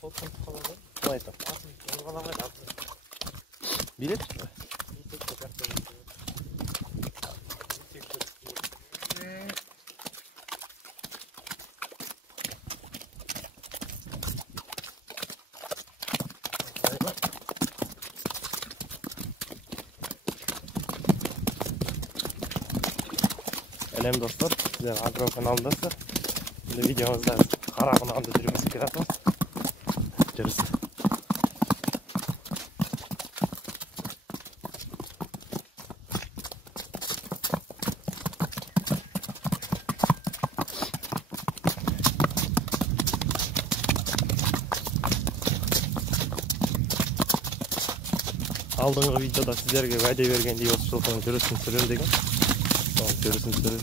Sotun kaladı. Haydi. Onu kalamaydı. Bilet. Selam dostlar, sizler Agro kanalındasınız. Şimdi videomuzda Karakunan'da sürümüz kiratız. Görüşürüz. Aldığınız videoda sizlerge vədə vergəndə yolçuluğunu görürsün sürür degan. Tamam, görürsün sürürüm.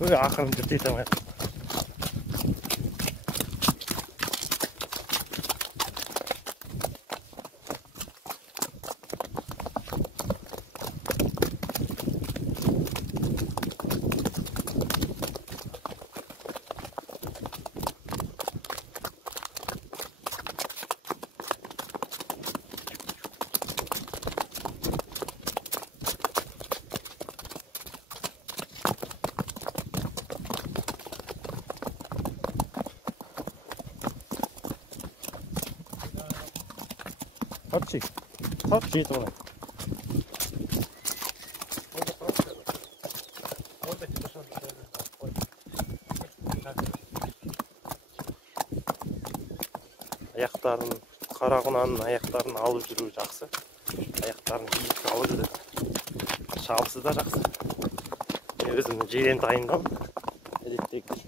Böyle akırım ciddi tamam. Hapçı. Hapçı tamam. Ayaklarını, Karakunan'ın ayaklarını alıp жүрүү жақсы. Ayaklarını kiyip alıp жүрүү. Шабысы да жақсы. Мен өзім жирен дайындам. Әдеттегідей.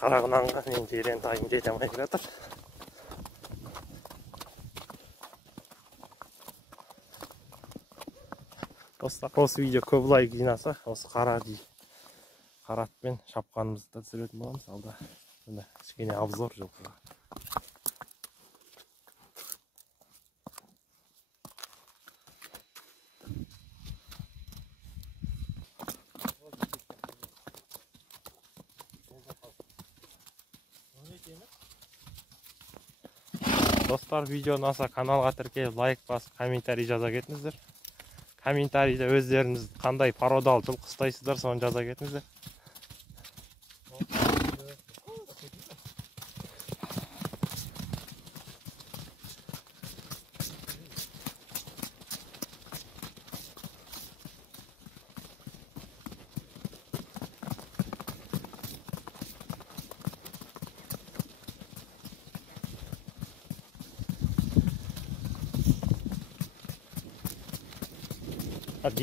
Karakunan'ga men жирен дайын дей алмай жатыр. Достар, осы видео көп лайк жинаса, осы қаратпен шапқанымызды түсіретін боламыз. Алда міне кішкене обзор жылқыға. Dostlar, videоны аса каналға тіркеліп, лайк басып, комментарий жаза кетіңіздер. Комментарийде өздеріңіз қандай пародалы жылқы ұстайсыздар, соны жаза кетіңіздер.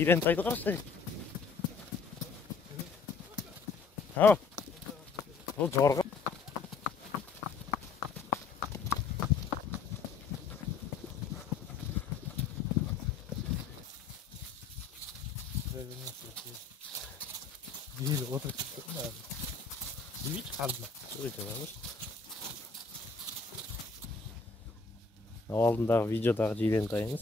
жирен тайды қарашы. Ау, бұл жорға. Değil, otur çıktı mı abi? Bir çıkardı. Şöyle çıkarmış. Aldığınдағы videoдағы жирен тайымыз.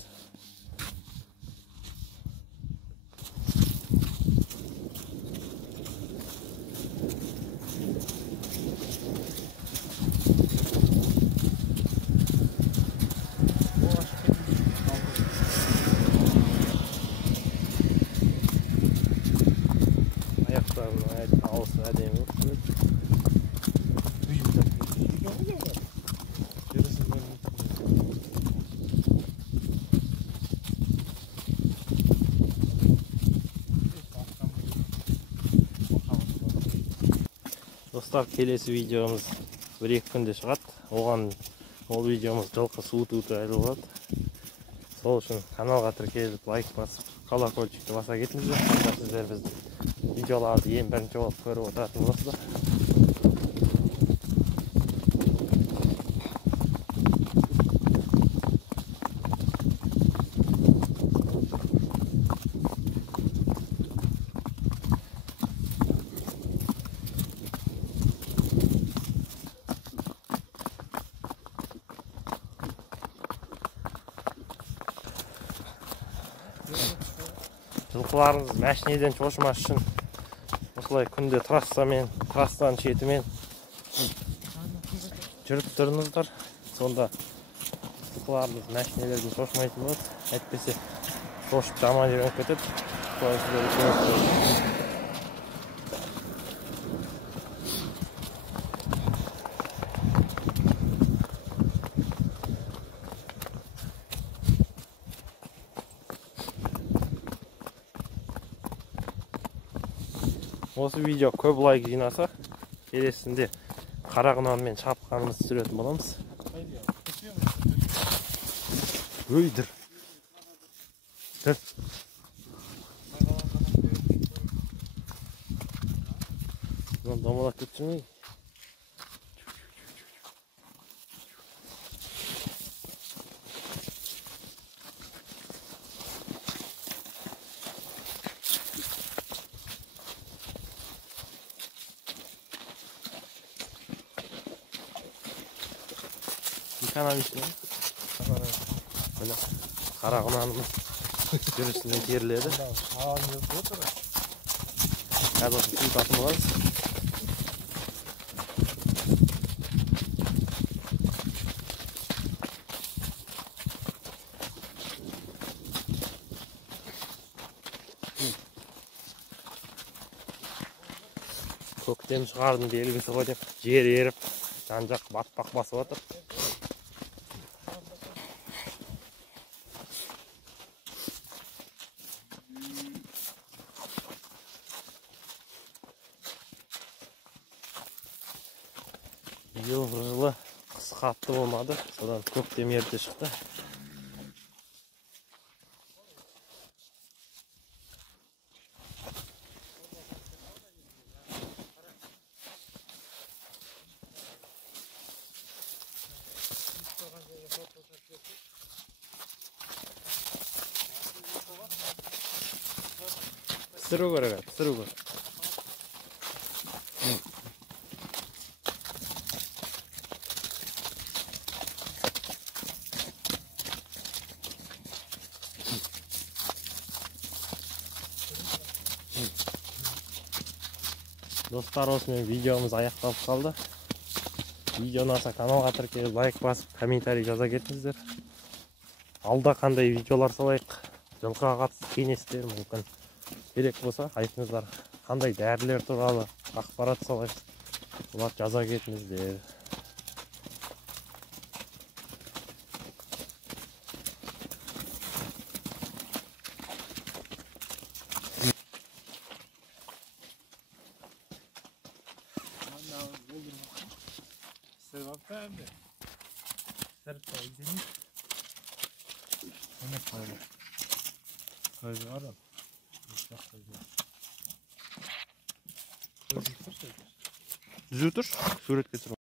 Alsa әдемі Dostlar, kelesi videomuz 1-2 күнде шығады. Оған ол видеомыз жылқы суыту туралы болады. Сол үшін каналға тіркеліп, лайк басып, колокольчикті баса кетіңіздер. Сонда сіздер біздің видеоларды ең бірінші болып көріп отыратын боласыздар. Жылқыларыңыз мәшинеден шошымас үшін осылай күнде трассаның шетімен жүріп тұрыңыздар. Сонда жылқыларыңыз мәшинелерден шошымайтын болады. Әйтпесе шошып жаман үйреніп кетеді. Осы видео көп лайк жинаса, келесінде қара құнанмен шапқанымызды түсіретін боламыз. Өй, дір. Домалап кетсін ме? Kanaliste. Böyle kara kunağımız görüntüsüne geriledi. Her bakın suyu tatımız. Көктем шығардың белгісі ғой деп жер еріп, жан-жақ батпақ басып отыр. Жылы қыс қатты болмады, содан көктем ерте шықты. Пісіру керек, пісіру керек. Dostlar, осымен видеомыз аяқталып қалды. Видео ұнаса каналға тіркеліп, лайк басып, комментарий жаза кетіңіздер. Алда қандай видеолар салайық, жылқыға қатысты кеңестер мүмкін керек болса айтыңыздар. Қандай дәрілер туралы ақпарат салайық, олар жаза кетіңіздер. Düzü tur, suret getir.